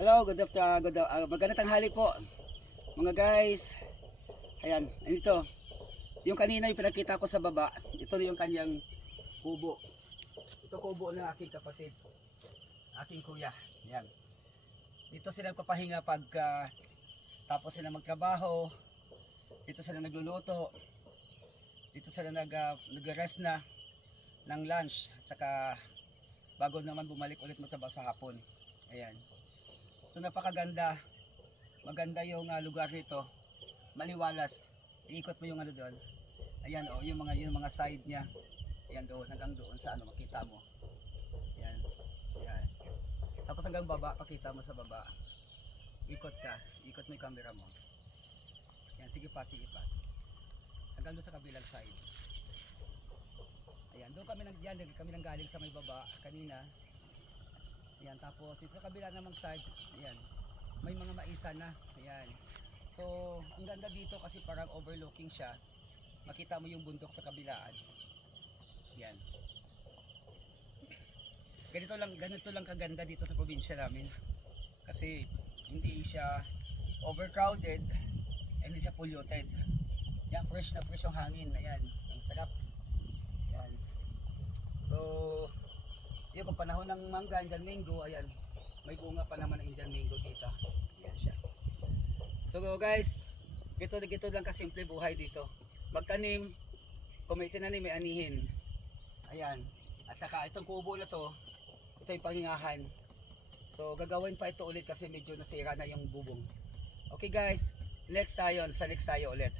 Hello, magandang tanghali po mga guys. Ayan, ito. Yung kanina yung pinakita ko sa baba, ito yung kanyang kubo. Ito kubo ng aking kapatid, aking kuya. Ayan. Dito sila papahinga pag tapos sila magtrabaho. Dito sila nagluluto. Dito sila nag-rest na ng lunch. At saka bago naman bumalik ulit magtrabaho sa hapon. Ayan. So napakaganda. Maganda yung lugar nito. Maliwalas. Iikot mo yung doon. Ayan yung mga side niya. Ayan doon, hanggang doon sa makita mo. Ayan. Ayan. Tapos hanggang baba, pakita mo sa baba. Ikot ka. Ikot mo yung camera mo. Ayan, sige pa. Hanggang doon sa kabilang side. Ayan, doon kami nang galing sa may baba kanina. Ayan, tapos dito sa kabila namang side, ayan, may mga maisa na. Ayan. So, ang ganda dito kasi parang overlooking siya. Makita mo yung bundok sa kabilaan. Ayan. Ganito lang kaganda dito sa probinsya namin. Kasi hindi siya overcrowded and hindi siya polluted. Ayan, fresh na fresh yung hangin. Ayan, ang sarap. Ayan. So, yung pag panahon ng mangga, Indian mango, ayan, may bunga pa naman ng Indian mango dito. Ayan siya. So guys, ito lang kasimple buhay dito. Magtanim, kung may tinanim, may anihin. Ayan. At saka itong kubo na to, ito yung pahingahan. So gagawin pa ito ulit kasi medyo nasira na yung bubong. Okay guys, sa next tayo ulit.